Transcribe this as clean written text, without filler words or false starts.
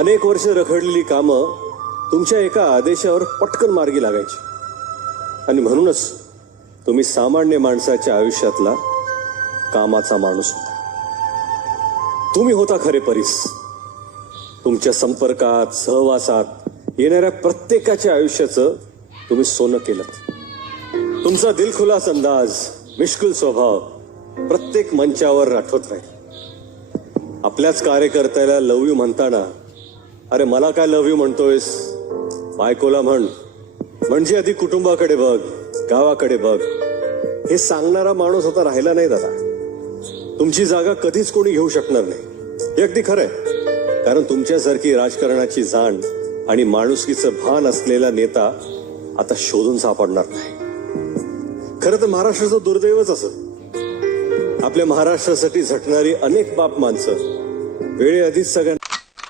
अनेक वर्ष रखडलेली कामं तुमच्या एका आदेशावर पटकन मार्गी लागायची आणि म्हणूनच तुम्ही सामान्य माणसाच्या आयुष्यातला कामाचा माणूस होता. तुम्ही होता खरे परीस. तुमच्या संपर्कात सहवासात येणाऱ्या प्रत्येकाच्या आयुष्याचं तुम्ही सोनं केलं. तुमचा दिलखुलास अंदाज, मिश्किल स्वभाव प्रत्येक मंचावर आठवत राहील. आपल्याच कार्यकर्त्याला लव यू म्हणताना, अरे मला काय लव यू म्हणतोयस, बायकोला म्हण, म्हणजे आधी कुटुंबाकडे बघ, गावाकडे बघ, हे सांगणारा माणूस आता राहिला नाही दादा. तुमची जागा कधीच कोणी घेऊ शकणार नाही. हे अगदी खरंय, कारण तुमच्यासारखी राजकारणाची जाण आणि माणुसकीचं भान असलेला नेता आता शोधून सापडणार नाही. खरं तर महाराष्ट्राचं दुर्दैवच असं, आपल्या महाराष्ट्रासाठी झटणारी अनेक बाप माणसं वेळेआधीच सगळ्यांना